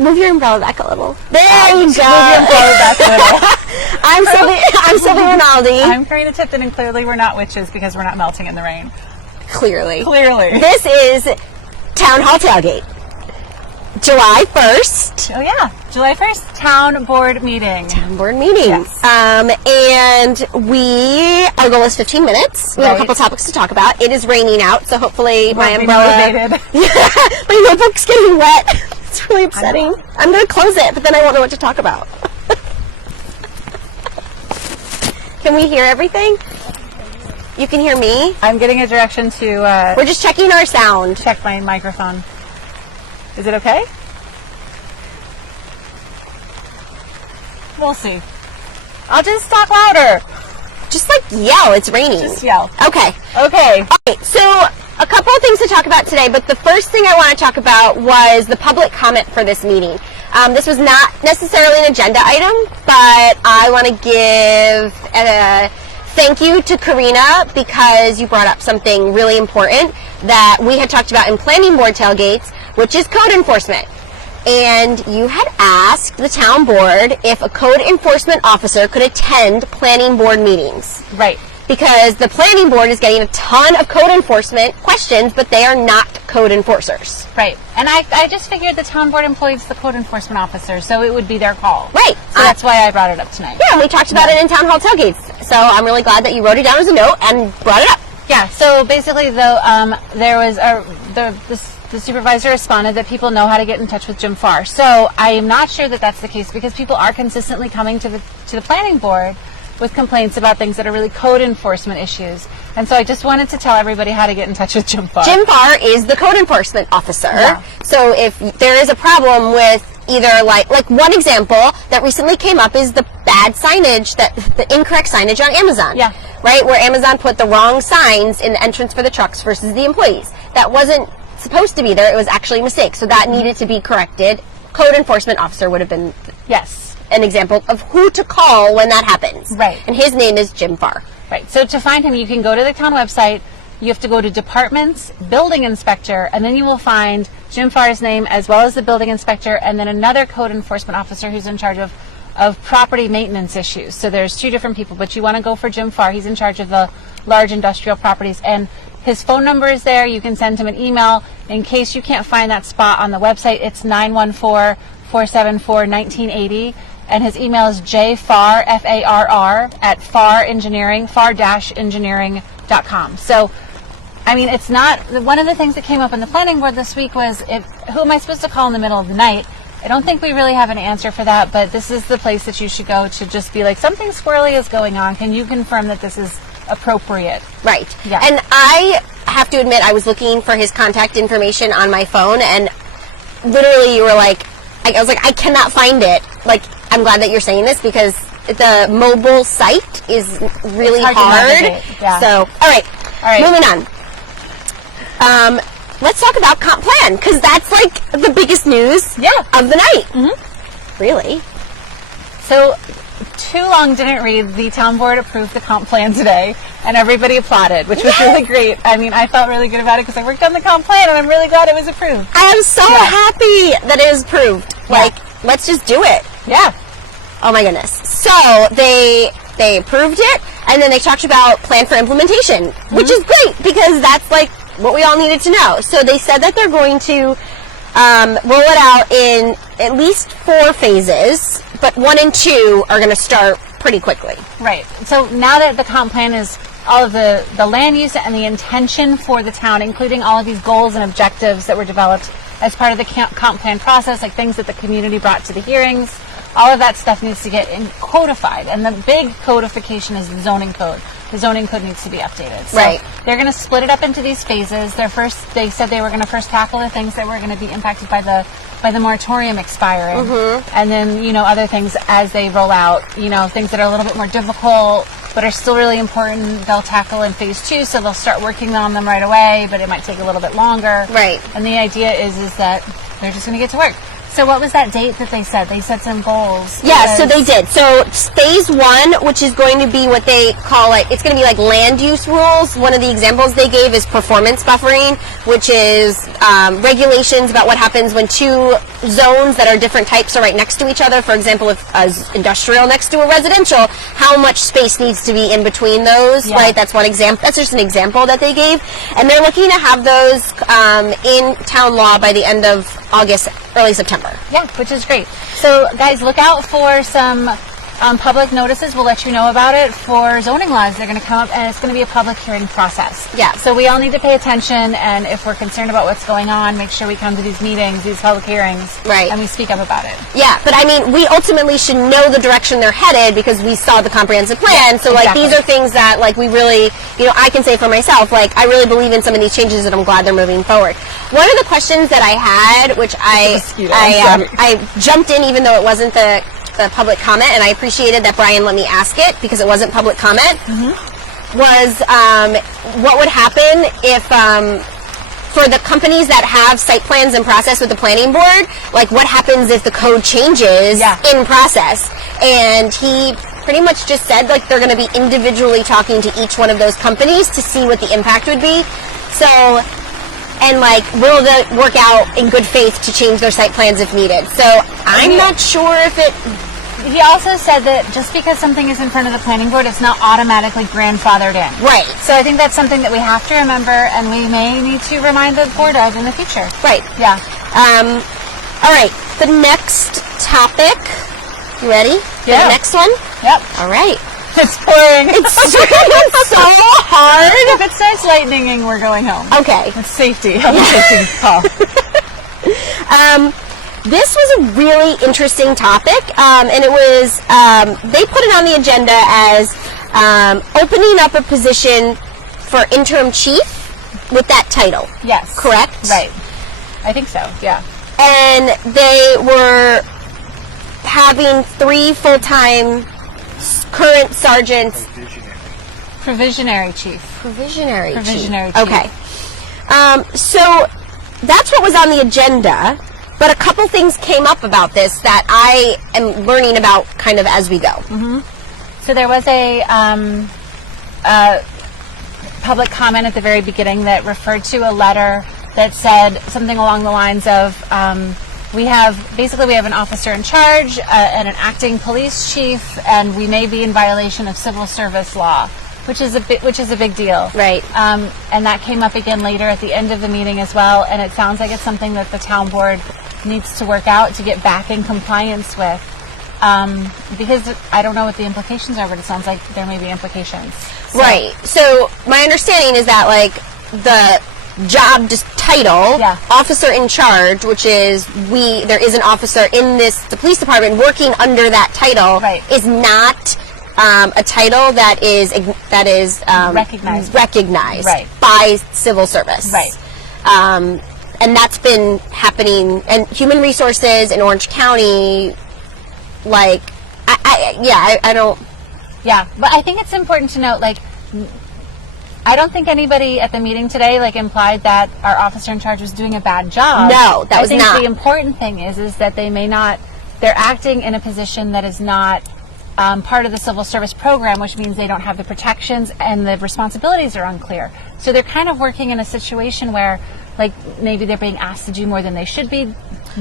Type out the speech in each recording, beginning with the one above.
Move your umbrella back a little. There you go. Move your umbrella back a little. I'm Sylvie Rinaldi. I'm Karina Tipton, and clearly we're not witches because we're not melting in the rain. Clearly. This is Town Hall Tailgate. July 1st. Oh yeah, July 1st, Town Board Meeting. Town Board Meeting. Yes. And our goal is 15 minutes. We have a couple topics to talk about. It is raining out, so hopefully my umbrella... my notebook's getting wet. It's really upsetting. I'm going to close it, but then I won't know what to talk about. Can we hear everything? You can hear me? I'm getting a direction to... We're just checking our sound. Check my microphone. Is it okay? We'll see. I'll just talk louder. Just yell. It's raining. Just yell. Okay. Okay. So a couple of things to talk about today, but the first thing I want to talk about was the public comment for this meeting. This was not necessarily an agenda item, but I want to give a thank you to Karina because you brought up something really important that we had talked about in planning board tailgates, which is code enforcement. And you had asked the town board if a code enforcement officer could attend planning board meetings. Right. Because the planning board is getting a ton of code enforcement questions, but they are not code enforcers. Right. And I just figured the town board employs the code enforcement officer, so it would be their call. Right. So that's why I brought it up tonight. Yeah, and we talked about it in town hall tailgates. So I'm really glad that you wrote it down as a note and brought it up. Yeah. So basically, there was the supervisor responded that people know how to get in touch with Jim Farr. So I am not sure that that's the case because people are consistently coming to the planning board with complaints about things that are really code enforcement issues. And so I just wanted to tell everybody how to get in touch with Jim Farr. Jim Farr is the code enforcement officer. Yeah. So if there is a problem with either like one example that recently came up is the bad signage, the incorrect signage on Amazon. Yeah. Right? Where Amazon put the wrong signs in the entrance for the trucks versus the employees. That wasn't supposed to be there. It was actually a mistake. So that needed to be corrected. Code enforcement officer would have been an example of who to call when that happens. Right. And his name is Jim Farr. Right. So to find him, you can go to the town website. You have to go to departments, building inspector, and then you will find Jim Farr's name as well as the building inspector and then another code enforcement officer who's in charge of property maintenance issues. So there's two different people, but you want to go for Jim Farr. He's in charge of the large industrial properties, and his phone number is there. You can send him an email. In case you can't find that spot on the website, it's 914-474-1980. And his email is jfarr, F-A-R-R, at far-engineering.com. So, I mean, it's not, one of the things that came up in the planning board this week was, who am I supposed to call in the middle of the night? I don't think we really have an answer for that, but this is the place that you should go to just be like, something squirrely is going on. Can you confirm that this is appropriate? Right. Yeah. And I have to admit, I was looking for his contact information on my phone, and literally you were like, I was like, I cannot find it. Like, I'm glad that you're saying this because the mobile site is really hard. Yeah. So, all right. Moving on. Let's talk about comp plan because that's like the biggest news of the night. Mm-hmm. Really? So, too long didn't read. The town board approved the comp plan today, and everybody applauded, which was really great. I mean, I felt really good about it because I worked on the comp plan, and I'm really glad it was approved. I am so happy that it was approved. Like, let's just do it. Yeah. Oh my goodness. So they approved it, and then they talked about plan for implementation, which is great because that's like what we all needed to know. So they said that they're going to roll it out in at least 4 phases, but 1 and 2 are going to start pretty quickly. Right. So now that the comp plan is all of the land use and the intention for the town, including all of these goals and objectives that were developed as part of the comp plan process, like things that the community brought to the hearings, all of that stuff needs to get codified. And the big codification is the zoning code. The zoning code needs to be updated. So they're going to split it up into these phases. They said they were going to first tackle the things that were going to be impacted by the moratorium expiring, and then other things as they roll out. Things that are a little bit more difficult but are still really important. They'll tackle in phase 2, so they'll start working on them right away. But it might take a little bit longer. Right. And the idea is that they're just going to get to work. So what was that date that they said? They set some goals. Yeah, so they did. So phase 1, which is going to be what they call it, it's going to be like land use rules. One of the examples they gave is performance buffering, which is regulations about what happens when two zones that are different types are right next to each other. For example, if industrial next to a residential, how much space needs to be in between those, right? That's one example. That's just an example that they gave. And they're looking to have those in town law by the end of August, early September. Yeah, which is great. So, guys, look out for some public notices. We'll let you know about it for zoning laws. They're going to come up, and it's going to be a public hearing process. Yeah. So we all need to pay attention, and if we're concerned about what's going on, make sure we come to these meetings, these public hearings, right, and we speak up about it. Yeah, but I mean, we ultimately should know the direction they're headed because we saw the comprehensive plan. So, like, these are things that, like, we really, you know, I can say for myself, like, I really believe in some of these changes, and I'm glad they're moving forward. One of the questions that I had, which I jumped in even though it wasn't the public comment, and I appreciated that Brian let me ask it because it wasn't public comment, was what would happen if for the companies that have site plans in process with the planning board, like what happens if the code changes in process? And he pretty much just said like they're going to be individually talking to each one of those companies to see what the impact would be. So, and like, will it work out in good faith to change their site plans if needed? So I'm not sure if it... He also said that just because something is in front of the planning board, it's not automatically grandfathered in. Right. So I think that's something that we have to remember, and we may need to remind the board of in the future. Right. Yeah. All right. The next topic. You ready? Yeah. The next one? Yep. All right. It's pouring. It's so hard. If it starts lightninging, we're going home. Okay. It's safety. Safety call. This was a really interesting topic, and it was, they put it on the agenda as opening up a position for interim chief with that title. Yes. Correct? Right. I think so, yeah. And they were having 3 full-time current sergeants. Provisionary chief. Provisionary chief. Okay. So that's what was on the agenda. But a couple things came up about this that I am learning about kind of as we go. So there was a public comment at the very beginning that referred to a letter that said something along the lines of, we have an officer in charge and an acting police chief, and we may be in violation of civil service law, which is a big deal. Right. And that came up again later at the end of the meeting as well, and it sounds like it's something that the town board needs to work out to get back in compliance with, because I don't know what the implications are, but it sounds like there may be implications. So. Right. So my understanding is that like the job title, officer in charge, which is there is an officer in the police department working under that title, is not a title that is recognized by civil service. Right. And that's been happening, and human resources in Orange County, like, I don't... Yeah, but I think it's important to note, like, I don't think anybody at the meeting today, like, implied that our officer in charge was doing a bad job. No, that was not. I think the important thing is that they may not, they're acting in a position that is not part of the civil service program, which means they don't have the protections and the responsibilities are unclear. So they're kind of working in a situation where, like, maybe they're being asked to do more than they should be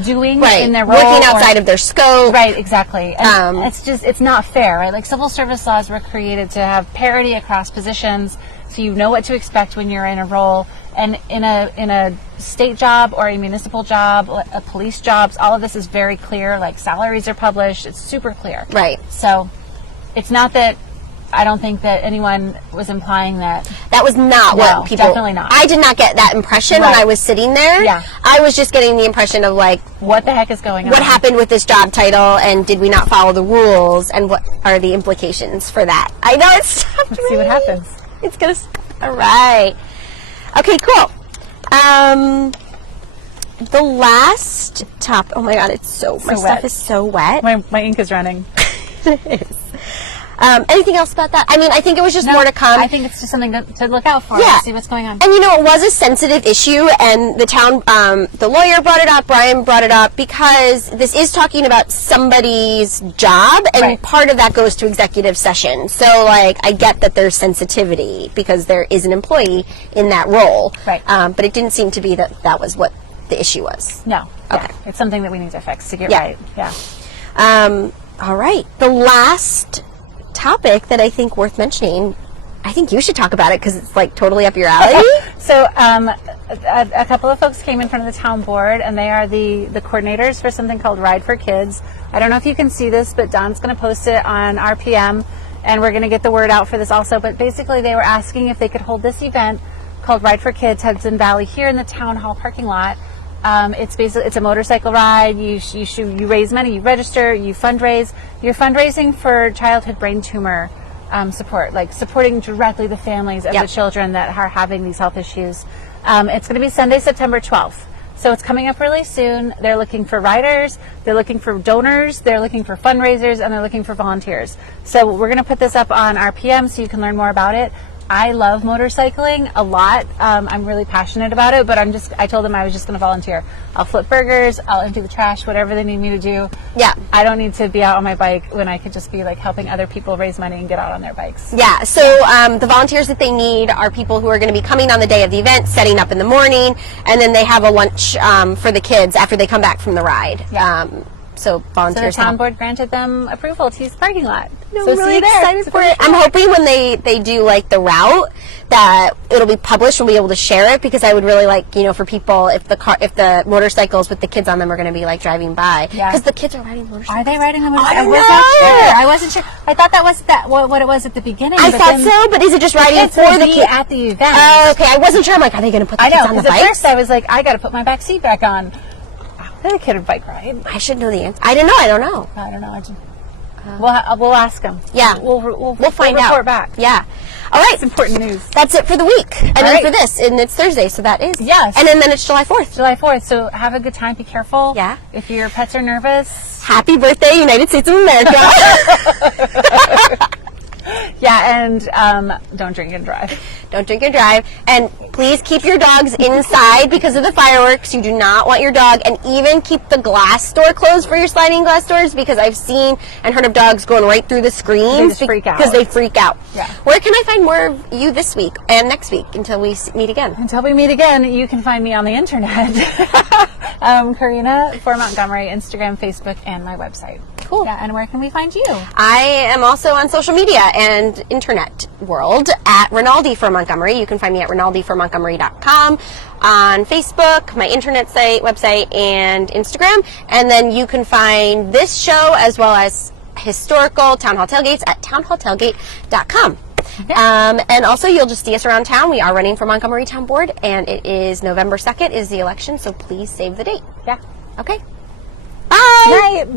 doing in their role. Working outside of their scope. Right, exactly. And it's not fair, right? Like, civil service laws were created to have parity across positions, so you know what to expect when you're in a role. And in a state job or a municipal job, a police jobs, all of this is very clear. Like, salaries are published. It's super clear. Right. So it's not that I don't think that anyone was implying that. That was not what people... definitely not. I did not get that impression when I was sitting there. Yeah. I was just getting the impression of, like... What the heck is going on? What happened with this job title, and did we not follow the rules, and what are the implications for that? I know it's... Let's see what happens. It's going to... All right. Okay, cool. The last top... Oh, my God, it's so... My stuff is so wet. My ink is running. It is. Anything else about that? I mean, I think it was just more to come. I think it's just something to look out for Yeah. and see what's going on. And it was a sensitive issue, and the town, the lawyer brought it up, Brian brought it up, because this is talking about somebody's job, and Right. part of that goes to executive session. So, like, I get that there's sensitivity because there is an employee in that role. Right. But it didn't seem to be that was what the issue was. No. Okay. Yeah. It's something that we need to fix to get Yeah. right. Yeah. All right. The last topic that I think worth mentioning, I think you should talk about it because it's like totally up your alley. So a couple of folks came in front of the town board, and they are the coordinators for something called Ride for Kids. I don't know if you can see this, but Don's going to post it on RPM, and we're going to get the word out for this also. But basically, they were asking if they could hold this event called Ride for Kids Hudson Valley here in the town hall parking lot. It's a motorcycle ride. You raise money, you register, you fundraise. You're fundraising for childhood brain tumor support, like supporting directly the families of Yep. the children that are having these health issues. It's going to be Sunday, September 12th. So it's coming up really soon. They're looking for riders, they're looking for donors, they're looking for fundraisers, and they're looking for volunteers. So we're going to put this up on RPM so you can learn more about it. I love motorcycling a lot. I'm really passionate about it, but I told them I was just going to volunteer. I'll flip burgers, I'll empty the trash, whatever they need me to do. Yeah. I don't need to be out on my bike when I could just be like helping other people raise money and get out on their bikes. Yeah, so the volunteers that they need are people who are going to be coming on the day of the event, setting up in the morning, and then they have a lunch for the kids after they come back from the ride. Yeah. So So the volunteers. town board granted them approval to use the parking lot. I'm so see really you there. excited for it. I'm hoping when they do like the route that it'll be published, we'll be able to share it, because I would really like, for people, if the motorcycles with the kids on them are going to be like driving by, Yeah. because the kids are riding motorcycles. Are they riding them? I don't was not know. sure. I wasn't sure. I thought that was what it was at the beginning. I but thought then so, but is it just riding kids for will the be kids? at the event. Okay, I wasn't sure. I'm like, are they going to put the I kids know, on the because at bikes? first I was like, I got to put my back seat back on. Did a kid bike ride? I should know the answer. I don't know. I don't know. We'll ask them. Yeah. We'll find report out. back. Yeah. All right. It's important news. That's it for the week. And then right. for this, and it's Thursday, so that is. Yes. And then it's July 4th. July 4th, so have a good time. Be careful. Yeah. If your pets are nervous. Happy birthday, United States of America. Yeah, and don't drink and drive. Don't drink and drive. And please keep your dogs inside because of the fireworks. You do not want your dog. And even keep the glass door closed for your sliding glass doors, because I've seen and heard of dogs going right through the screens. They just freak out. Because they freak out. Yeah. Where can I find more of you this week and next week until we meet again? Until we meet again, you can find me on the internet. Karina for Montgomery, Instagram, Facebook, and my website. Cool. Yeah, and where can we find you? I am also on social media and internet world at Rinaldi for Montgomery. You can find me at rinaldiformontgomery.com, on Facebook, my internet site, website, and Instagram. And then you can find this show as well as historical town hall tailgates at townhalltailgate.com. Okay. And also, you'll just see us around town. We are running for Montgomery Town Board, and it is November 2nd is the election, so please save the date. Yeah. Okay. Bye. Night.